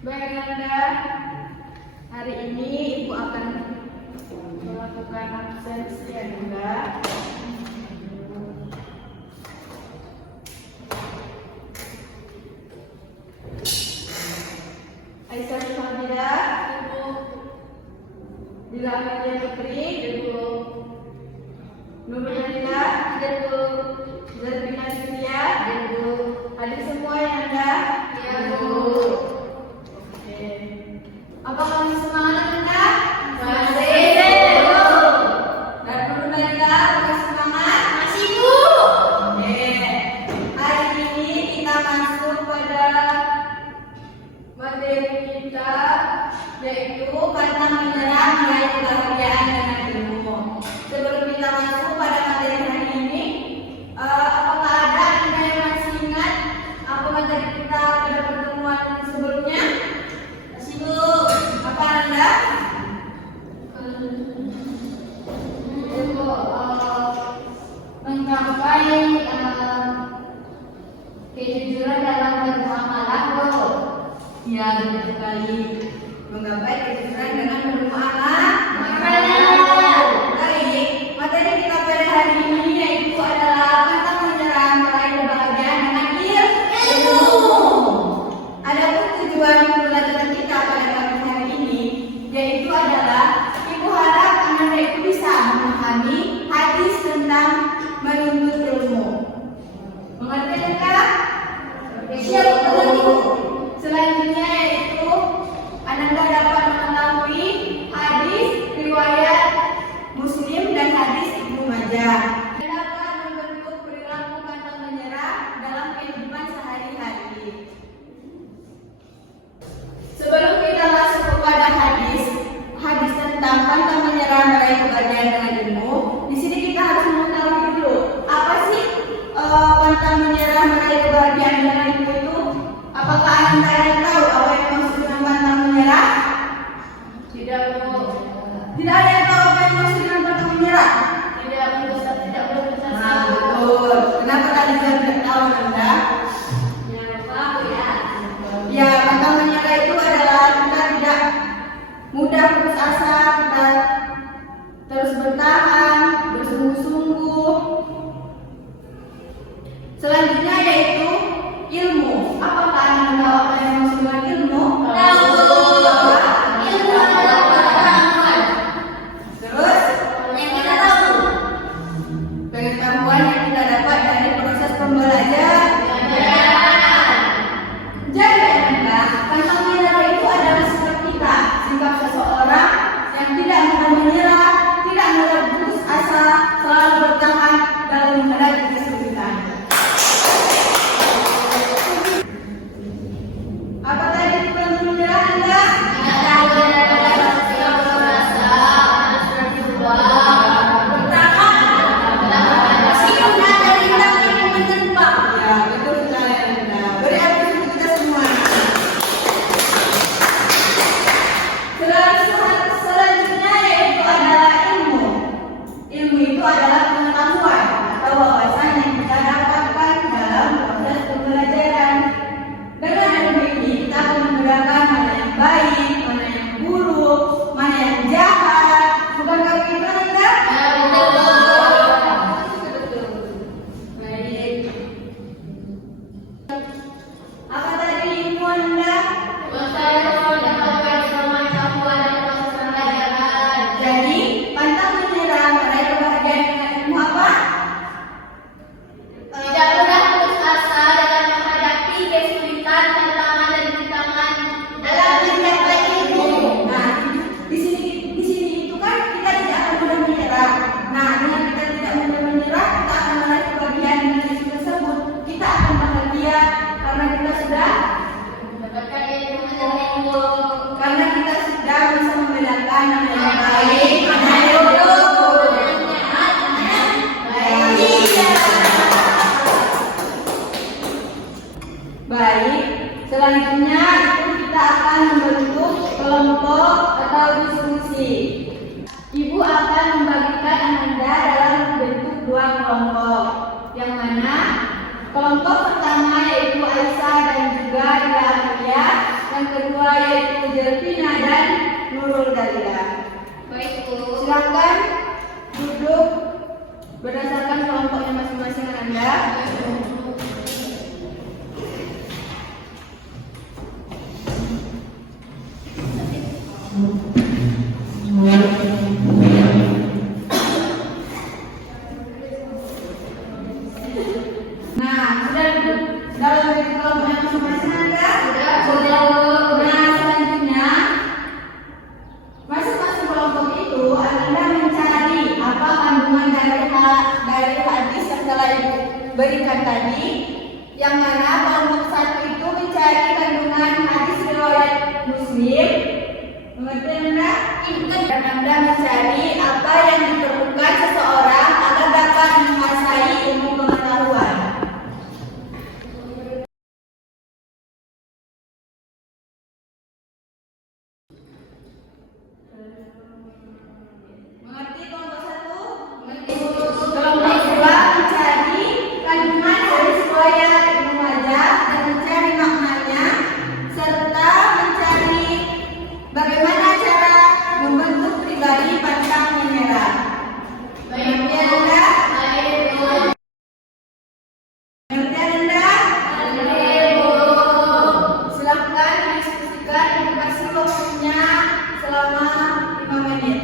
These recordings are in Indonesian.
Baik Nanda, hari ini Ibu akan melakukan absensi ya Nanda. Aisyah Suhamida, Ibu. Bila Amelia Putri, Ibu. Nurul Nanda, Ibu. Zarbina Surya, Ibu. Hadir semua ya Nanda? Ya Bu. Apakah masih semangat Nanda? Masih Bu. Dan Nurul Nanda, apakah semangat? Masih Bu. Oke. Hari ini kita masuk pada materi kita, yaitu kata menyerah meraih kebahagiaan dengan ilmu. Sebelum kita masuk pada materi hari ini, apakah ada Anda yang masih ingat apa materi kita pada pertemuan sebelumnya? Masih Bu. Apa Anda? Menggapai kejujuran dalam bermuamalah Bu. Ya, benar sekali. Menggapai kejujuran dengan bermuamalah. Baik, materi kita pada hari ini yaitu adalah kata menyerah meraih kebahagiaan dengan ilmu. Adapun tujuan pembelajaran kita pada pagi hari ini yaitu adalah Ibu harap Anda itu bisa memahami hadis tentang menuntut ilmu. Mengerti enggak? Siap mengerti. Selanjutnya yaitu Anda dapat mengetahui hadis riwayat Muslim dan hadis Ibnu Majah. Anda dapat membentuk perilaku pantang menyerah dalam kehidupan sehari-hari. Sebelum kita masuk kepada hadis tentang pantang menyerah meraih kebahagiaan dengan ilmu, di sini kita harus mengetahui dulu apa sih pantang menyerah meraih kebahagiaan dengan ilmu itu. Apakah Anda yang tahu apa yang maksud dengan pantang menyerah? Tidak Bu. Tidak ada yang tahu apa yang maksud dengan pantang menyerah? Tidak Bu, Ustaz, tidak boleh Ustaz. Nah, betul. Kenapa tadi saya tidak tahu Anda? Ya, Pak, ya. Ya, pantang menyerah itu adalah kita tidak mudah putus asa, kita terus bertahan, bersungguh-sungguh. Selanjutnya yaitu ilmu. Apakah Anda tahu apa yang maksud dengan ilmu? Tahu. Ilmu adalah pengetahuan. Terus yang kita tahu, pengetahuan yang kita dapat dari proses pembelajaran. Jadi Anda, pantang menyerah itu adalah sikap kita, sikap seseorang yang tidak mudah menyerah, tidak mudah putus asa, selalu bertahan dalam menghadapi kesulitan. Apa tadi pantang menyerah Anda? Baik, selanjutnya itu kita akan membentuk kelompok atau diskusi. Ibu akan membagikan Anda dalam bentuk dua kelompok, yang mana kelompok pertama yaitu Aisyah dan juga Ila Amelia, yang kedua Nah, sudah lebih kelompok yang masing-masing ada? Sudah. Nah, selanjutnya masing-masing kelompok itu Anda mencari apa kandungan dari hadis yang telah Ibu berikan tadi. Yang mana kelompok satu itu mencari kandungan hadis riwayat Muslim. Mengerti Anda? Dan Anda mencari apa yang diperlukan seseorang agar dapat menguasai ilmu pengetahuan. Mengerti kelompok satu? Mengerti. Kelompok dua mencari kandungan dari riwayat Ibnu Majah dan mencari maknanya serta mencari bagaimana cara membentuk pribadi pantang menyerah. Mengerti Anda? Mengerti Anda? Silakan diskusikan, dikasih waktunya selama 5 menit.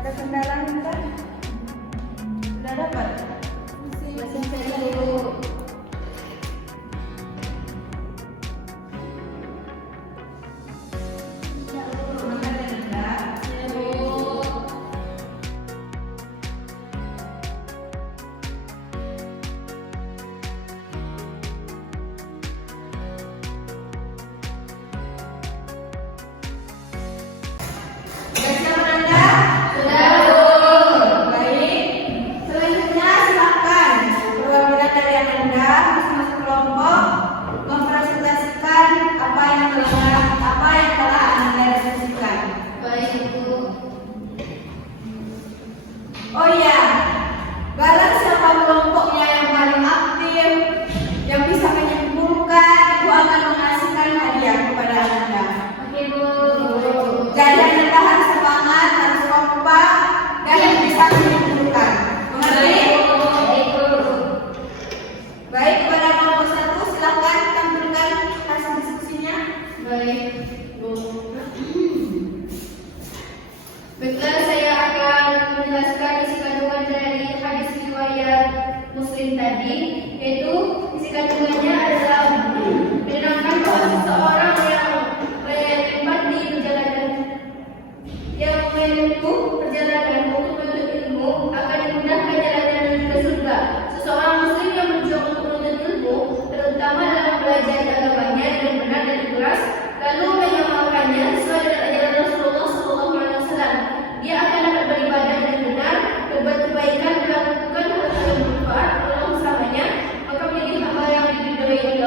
Ada kendala enggak? Sudah dapat? Masih saja dulu. Oh iya, barang siapa kelompoknya yang paling aktif, yang bisa menyimpulkan, Ibu akan mengasihkan hadiah kepada Anda. Oke, Bu. Jadi Anda harus semangat, harus kompak, dan bisa menyimpulkan. Mengerti? Baik, kepada kelompok satu, silakan tampilkan hasil diskusinya. Baik, Bu. Baiklah, saya akan menjelaskan isi kandungan dari hadis riwayat Muslim tadi, yaitu isi kandungannya adalah menerangkan bahwa seseorang yang menempat di perjalanan menempuh perjalanan untuk menuntut ilmu akan dimudahkan jalannya ke surga. Seseorang Muslim yang berjuang untuk menuntut ilmu, terutama dalam belajar agamanya dengan benar dan ikhlas, lalu mengamalkannya sesuai dengan ajaran Rasulullah SAW, dia akan dapat beribadah dengan benar, berbuat kebaikan, melakukan hal-hal yang bermanfaat, menolong sesamanya, maka menjadi hamba yang diridhoi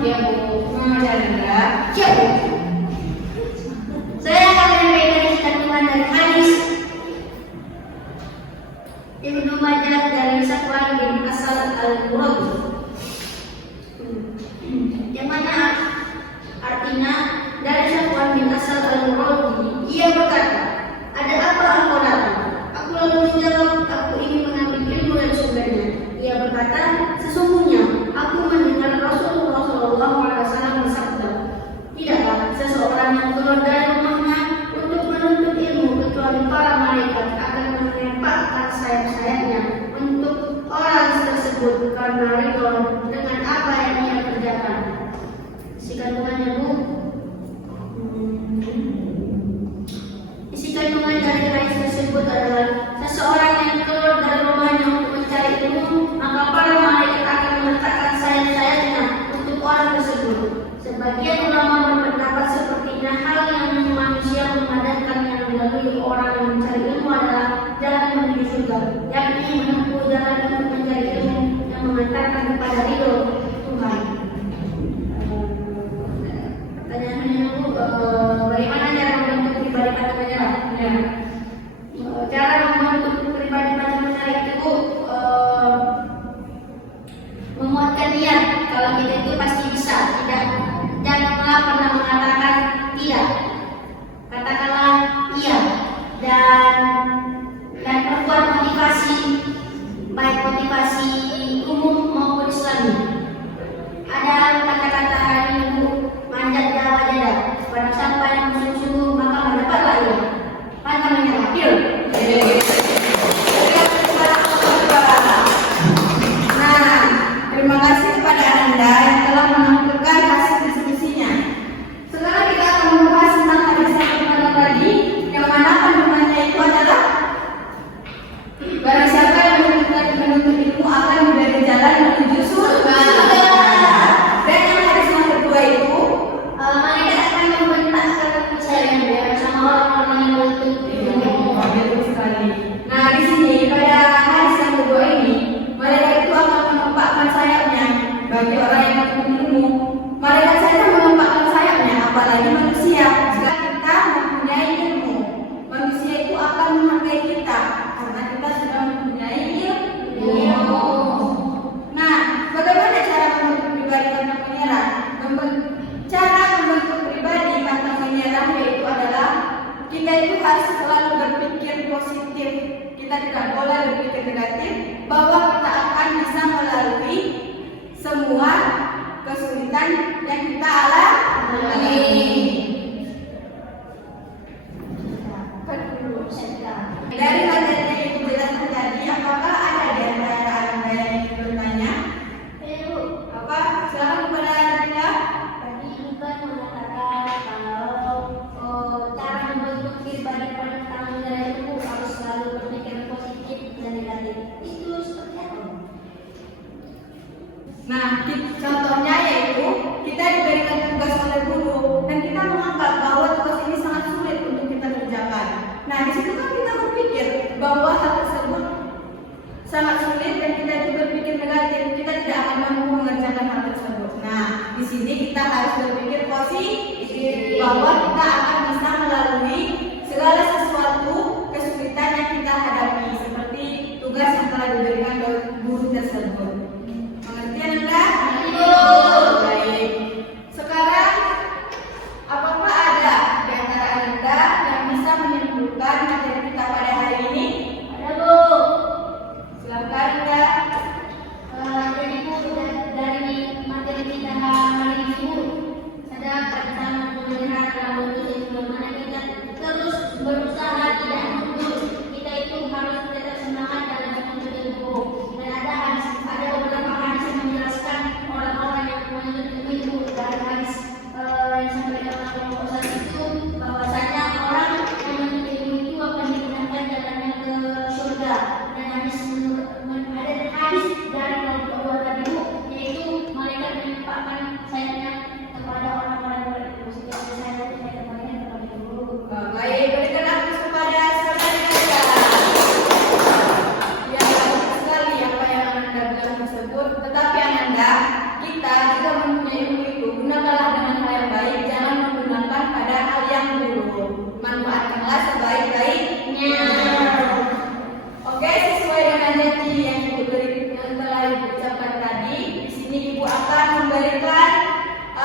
Ya Bu. Semangat Anda. Siap Bu. Saya akan menyampaikan kandungan dari hadis Ibnu Majah dari Safwan bin Asal al-Murabi, yang mana artinya dari Safwan bin Asal al-Murabi, ia berkata, ada apa engkau datang? Aku lalu menjawab, aku ingin mengambil ilmu dari sumbernya. Ia berkata, sesungguhnya aku mendengar Rasulullah SAW bersabda, tidaklah seseorang yang keluar dari rumahnya untuk menuntut ilmu kecuali para malaikat akan menempatkan sayap-sayapnya untuk orang tersebut karena ridho dengan apa yang ia kerjakan. Isi kandungannya Bu. Isi kandungan dari hadis tersebut adalah seseorang yang keluar dari rumahnya untuk mencari ilmu, maka para malaikat akan meletakkan sayap-sayapnya untuk orang tersebut. Sebagian ulama berpendapat sepertinya hal yang manusia memadatkan yang dilalui orang yang mencari ilmu adalah jalan menuju surga, yakni menempuh jalan untuk mencari ilmu yang mengantarkan kepada ridho Tuhan. Pertanyaannya Bu, bagaimana cara membentuk pribadi pada menyerah? Ya. Cara membentuk pribadi pada menyerah itu Bu, memuatkan niat kalau kita itu pasti bisa, janganlah pernah mengatakan tidak, katakanlah iya, dan perkuat motivasi, baik motivasi umum maupun Islami. Ada kata-kata hari Bu, manjat dawa jadah, barang siapa yang bersungguh-sungguh maka mendapatlah ia. Pantang menyerah. Nah, terima kasih kepada Anda yang telah menampilkan hasil diskusinya. Sekarang kita akan membahas tentang hadis yang pertama tadi, yang mana kandungannya itu adalah barang siapa yang menuntut ilmu akan menjadi jalan menuju surga. Dan yang hadis yang kedua itu, malaikat akan membentakkan sayapnya bersama orang-orang yang menuntut ilmu. Betul sekali. Nah, di sini pada hadis yang kedua ini, malaikat itu akan menempatkan sayapnya bagi orang yang menuntut ilmu. Malaikat saja menempatkan sayapnya, apalagi manusia. Jika kita mempunyai ilmu, manusia itu akan menghargai kita karena kita sudah mempunyai ilmu. Nah, bagaimana cara membentuk pribadi pantang menyerah? Cara membentuk pribadi pantang menyerah yaitu adalah kita itu harus selalu berpikir positif. Kita tidak boleh berpikir negatif bahwa kita akan bisa melalui semua kesulitan yang kita alami. Dari materi yang Ibu jelaskan tadi, apakah ada di antara Anda yang ingin bertanya? Apa? Silakan kepada Anda. Tadi Ibu kan mengatakan kalau cara membentuk pribadi pantang menyerah itu harus selalu berpikir positif dan negatif. Itu seperti apa? Nah, contohnya yaitu kita diberikan tugas oleh guru dan kita menganggap bahwa tugas ini sangat sulit untuk kita kerjakan. Nah, di situ kan kita berpikir bahwa hal tersebut sangat sulit dan kita itu berpikir negatif, kita tidak akan mampu mengerjakan hal tersebut. Nah, di sini kita harus berpikir positif bahwa kita akan bisa melalui segala sesuatu kesulitan yang kita hadapi, seperti tugas yang telah diberikan oleh guru tersebut. Mengerti Anda? Baik. Sekarang, apakah ada di antara Anda yang bisa menyimpulkan materi kita pada hari ini? Ada Bu. Silakan Anda. Jadi Bu, dari materi kita hari ini Bu, ada pertama melihat dalam bentuk yang mana kita terus berusaha tidak mundur. Kita itu harus tetap semangat dalam menuntut ilmu.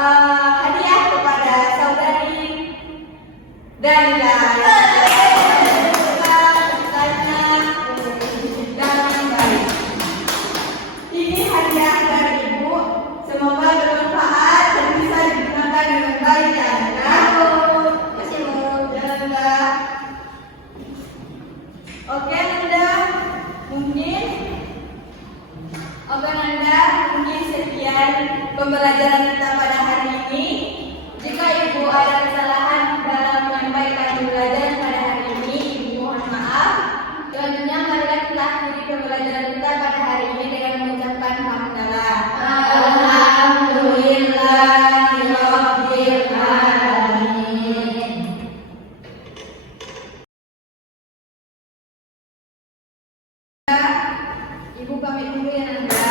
hadiah kepada saudari Dalila. Ini hadiah dari Ibu. Semoga bermanfaat dan bisa digunakan dengan baik ya. Kasih Bu. Oke Nanda, mungkin sekian pembelajaran kita pada hari ini. Jika Ibu ada kesalahan dalam menyampaikan pembelajaran pada hari ini, Ibu mohon maaf. Selanjutnya marilah kita akhiri pembelajaran kita pada hari ini dengan mengucapkan hamdalah. Alhamdulillahirabbil alamin. Ibu pamit dulu ya Nanda.